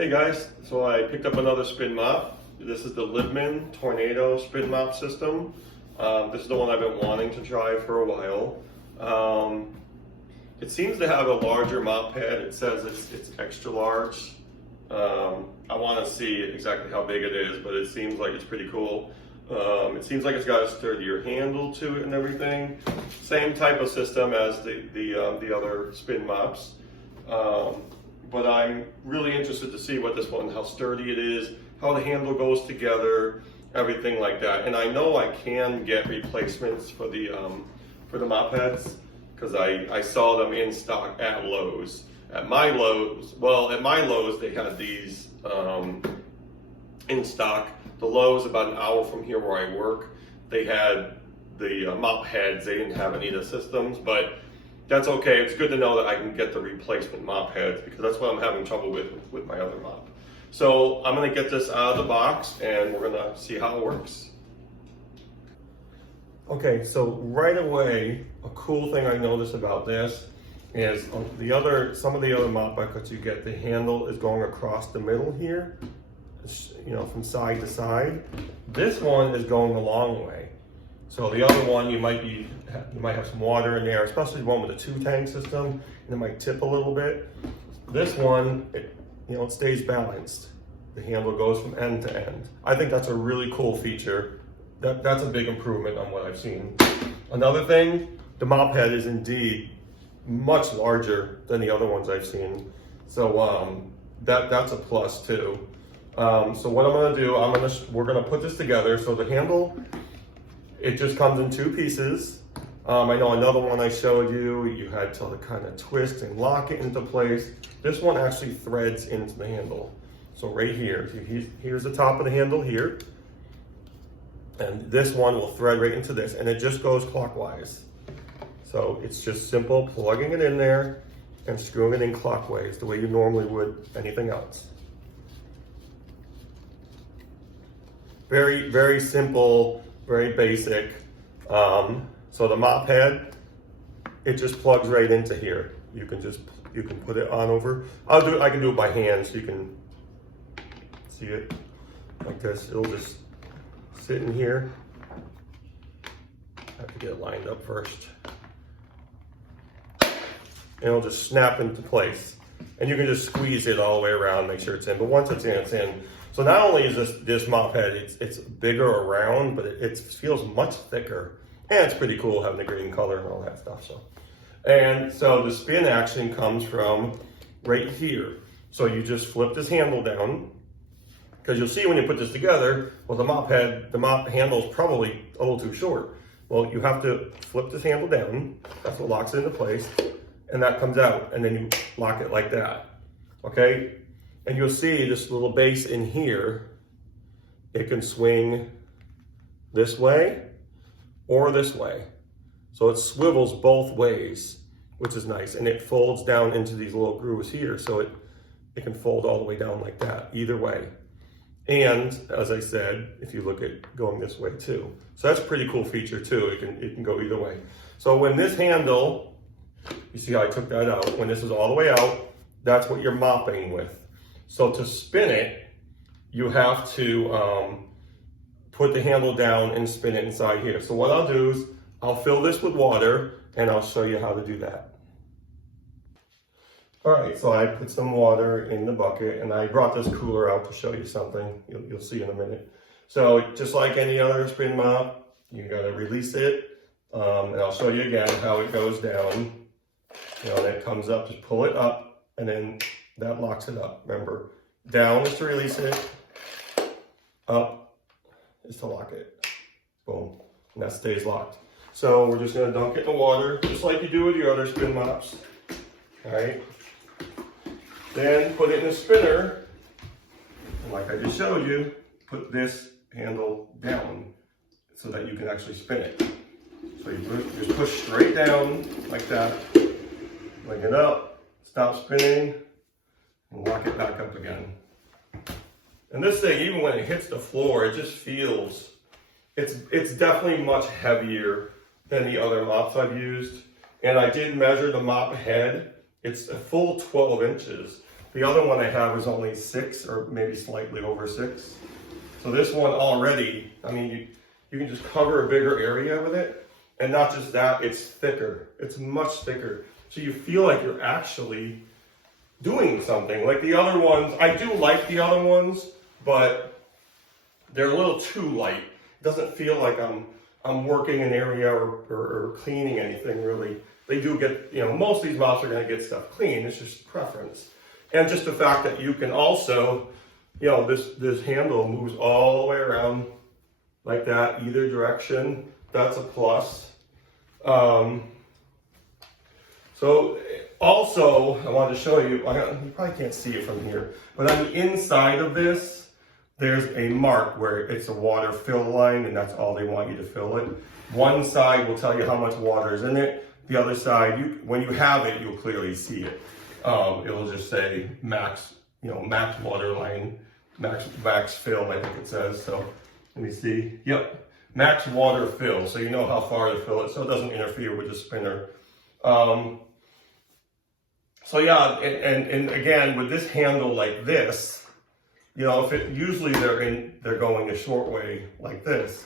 Hey guys, so I picked up another spin mop. This is the Libman Tornado spin mop system. This is the one I've been wanting to try for a while. It seems to have a larger mop head. It says it's extra large. I want to see exactly how big it is, but it seems like it's pretty cool. It seems like it's got a sturdier handle to it and everything. Same type of system as the other spin mops. But I'm really interested to see what this one, how sturdy it is, how the handle goes together, everything like that. And I know I can get replacements for the mop heads because I saw them in stock at Lowe's. At my Lowe's, they had these in stock. The Lowe's about an hour from here where I work, they had the mop heads. They didn't have any of the systems, but that's okay. It's good to know that I can get the replacement mop heads because that's what I'm having trouble with my other mop. So I'm gonna get this out of the box and we're gonna see how it works. Okay, so right away, a cool thing I noticed about this is some of the other mop buckets you get, the handle is going across the middle here, you know, from side to side. This one is going the long way. So the other one, you might have some water in there, especially the one with the 2-tank system, and it might tip a little bit. This one, it stays balanced. The handle goes from end to end. I think that's a really cool feature. That's a big improvement on what I've seen. Another thing, the mop head is indeed much larger than the other ones I've seen. So that's a plus too. So what I'm gonna do, we're gonna put this together. So the handle, it just comes in 2 pieces. I know another one I showed you, you had to kind of twist and lock it into place. This one actually threads into the handle. So right here, here's the top of the handle here. And this one will thread right into this, and it just goes clockwise. So it's just simple plugging it in there and screwing it in clockwise, the way you normally would anything else. Very, very simple, very basic. So the mop head, it just plugs right into here. You can put it on over. I can do it by hand so you can see it like this. It'll just sit in here. I have to get it lined up first. And it'll just snap into place. And you can just squeeze it all the way around, make sure it's in. But once it's in, it's in. So not only is this mop head, it's bigger around, but it feels much thicker. And it's pretty cool having the green color and all that stuff. And so the spin action comes from right here. So you just flip this handle down, because you'll see when you put this together, well, the mop handle is probably a little too short. Well, you have to flip this handle down. That's what locks it into place. And that comes out, and then you lock it like that, okay? And you'll see this little base in here, it can swing this way or this way. So it swivels both ways, which is nice. And it folds down into these little grooves here. So it can fold all the way down like that, either way. And as I said, if you look at going this way too. So that's a pretty cool feature too. It can go either way. So when this handle, you see how I took that out, when this is all the way out, that's what you're mopping with. So to spin it, you have to put the handle down and spin it inside here. So what I'll do is I'll fill this with water and I'll show you how to do that. All right, so I put some water in the bucket and I brought this cooler out to show you something. You'll see in a minute. So just like any other spin mop, you gotta release it. And I'll show you again how it goes down. And it comes up, just pull it up and then that locks it up. Remember, down is to release it, up is to lock it. Boom, and that stays locked. So we're just gonna dunk it in the water, just like you do with your other spin mops. All right. Then put it in a spinner, and like I just showed you, put this handle down so that you can actually spin it. So you just push straight down like that, bring it up, stop spinning, and lock it back up again. And this thing, even when it hits the floor, it just feels, it's definitely much heavier than the other mops I've used. And I did measure the mop head. It's a full 12 inches. The other one I have is only 6 or maybe slightly over 6. So this one already, I mean, you can just cover a bigger area with it. And not just that, it's thicker. It's much thicker. So you feel like you're actually doing something. Like the other ones, I do like the other ones, but they're a little too light. It doesn't feel like I'm working an area or cleaning anything really. They do get, most of these mops are gonna get stuff clean. It's just preference. And just the fact that you can also, this handle moves all the way around like that, either direction. That's a plus. So also, I wanted to show you, you probably can't see it from here, but on the inside of this, there's a mark where it's a water fill line, and that's all they want you to fill it. One side will tell you how much water is in it. The other side, when you have it, you'll clearly see it. It'll just say max, max water line, max fill, I think it says. So let me see. Yep, max water fill. So you know how far to fill it, so it doesn't interfere with the spinner. So yeah, and again, with this handle like this, usually they're going a short way like this.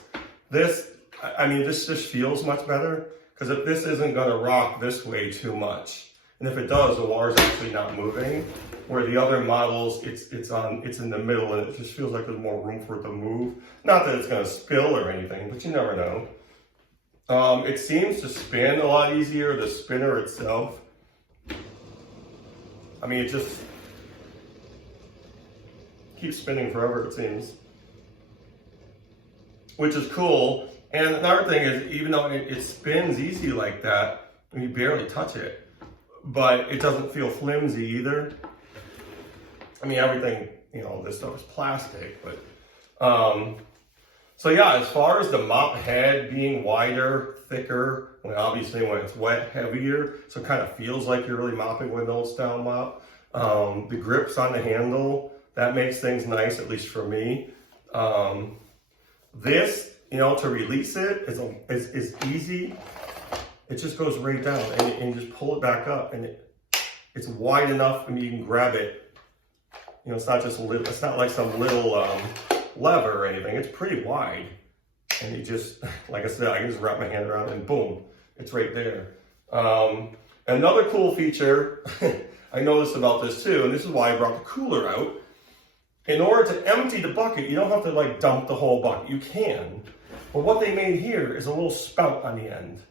This just feels much better, because if this isn't gonna rock this way too much, and if it does, the water's actually not moving, where the other models, it's in the middle, and it just feels like there's more room for it to move. Not that it's gonna spill or anything, but you never know. It seems to spin a lot easier, the spinner itself. I mean, it just keeps spinning forever, it seems. Which is cool. And another thing is, even though it spins easy like that, and you barely touch it, but it doesn't feel flimsy either. I mean, everything, this stuff is plastic, but, so yeah, as far as the mop head being wider, thicker, obviously when it's wet, heavier, so it kind of feels like you're really mopping with an old style mop. The grips on the handle, that makes things nice, at least for me. This, to release it is easy. It just goes right down, and you just pull it back up, and it's wide enough, and you can grab it. It's not just it's not like some little lever or anything. It's pretty wide, and you just, like I said, I can just wrap my hand around it, and boom, it's right there. Another cool feature, I noticed about this too, and this is why I brought the cooler out. In order to empty the bucket, you don't have to dump the whole bucket. You can, but what they made here is a little spout on the end,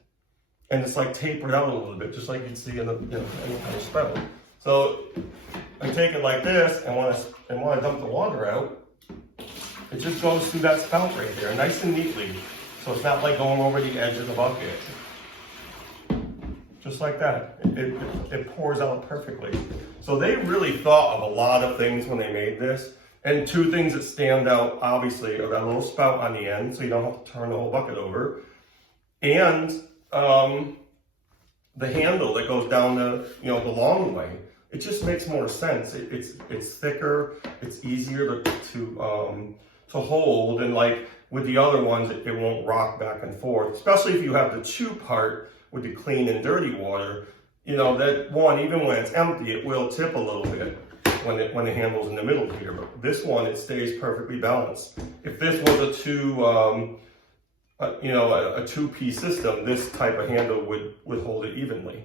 and it's tapered out a little bit, just like you'd see in the any kind of spout. So I take it like this, and when I dump the water out, it just goes through that spout right there, nice and neatly. So it's not going over the edge of the bucket. Just like that. It pours out perfectly. So they really thought of a lot of things when they made this. And two things that stand out, obviously, are that little spout on the end, so you don't have to turn the whole bucket over. And the handle that goes down the long way. It just makes more sense. It's thicker, it's easier to hold, and with the other ones, it won't rock back and forth, especially if you have the chew part with the clean and dirty water. That one, even when it's empty, it will tip a little bit when the handle's in the middle here. But this one, it stays perfectly balanced. If this was a two-piece system, this type of handle would hold it evenly.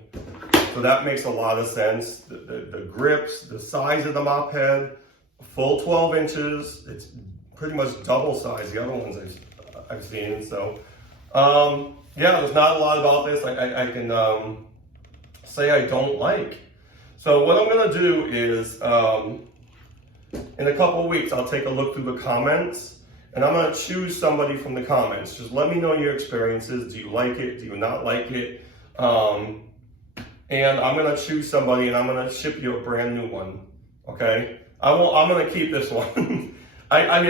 So that makes a lot of sense. The grips, the size of the mop head, full 12 inches. It's pretty much double size the other ones I've seen. So yeah, there's not a lot about this I can say I don't like. So what I'm gonna do is, in a couple of weeks, I'll take a look through the comments, and I'm gonna choose somebody from the comments. Just let me know your experiences. Do you like it? Do you not like it? And I'm gonna choose somebody, and I'm gonna ship you a brand new one, okay? I'm gonna keep this one. I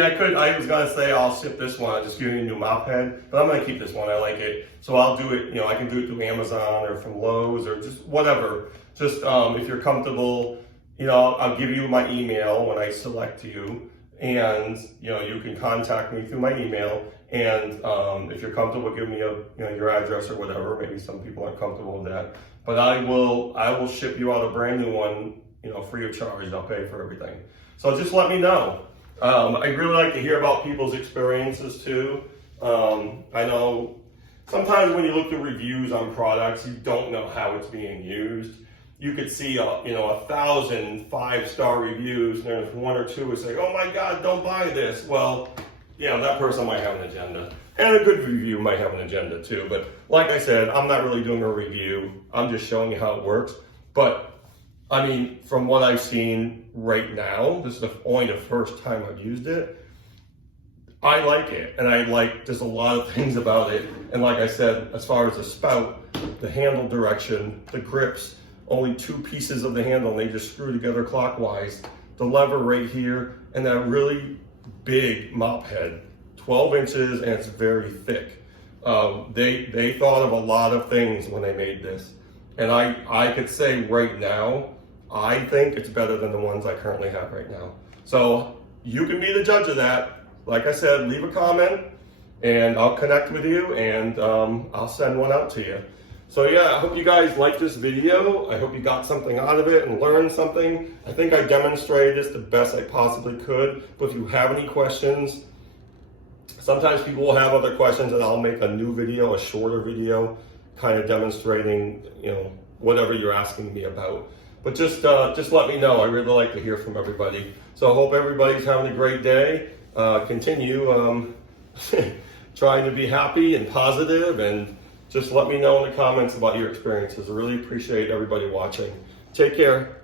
was gonna say I'll ship this one, I'll just give you a new mop head, but I'm gonna keep this one, I like it. So I'll do it, I can do it through Amazon or from Lowe's or just whatever. Just if you're comfortable, I'll give you my email when I select you, and you can contact me through my email. And if you're comfortable, give me your address or whatever. Maybe some people aren't comfortable with that, but I will ship you out a brand new one free of charge, and I'll pay for everything. So just let me know. I really like to hear about people's experiences too. I know sometimes when you look at reviews on products, you don't know how it's being used. You could see 1,000 5-star reviews, and there's one or two who say, "Oh my God, don't buy this." Well, that person might have an agenda, and a good review might have an agenda too. But like I said, I'm not really doing a review. I'm just showing you how it works. But I mean, from what I've seen right now, this is only the first time I've used it. I like it, and there's a lot of things about it. And like I said, as far as the spout, the handle direction, the grips, only 2 pieces of the handle, and they just screw together clockwise. The lever right here, and that really big mop head, 12 inches, and it's very thick. They thought of a lot of things when they made this. And I could say right now, I think it's better than the ones I currently have right now. So you can be the judge of that. Like I said, leave a comment and I'll connect with you, and I'll send one out to you. So yeah, I hope you guys liked this video. I hope you got something out of it and learned something. I think I demonstrated this the best I possibly could. But if you have any questions, sometimes people will have other questions, and I'll make a new video, a shorter video, kind of demonstrating, whatever you're asking me about. But just let me know. I really like to hear from everybody. So I hope everybody's having a great day. Continue trying to be happy and positive, and just let me know in the comments about your experiences. I really appreciate everybody watching. Take care.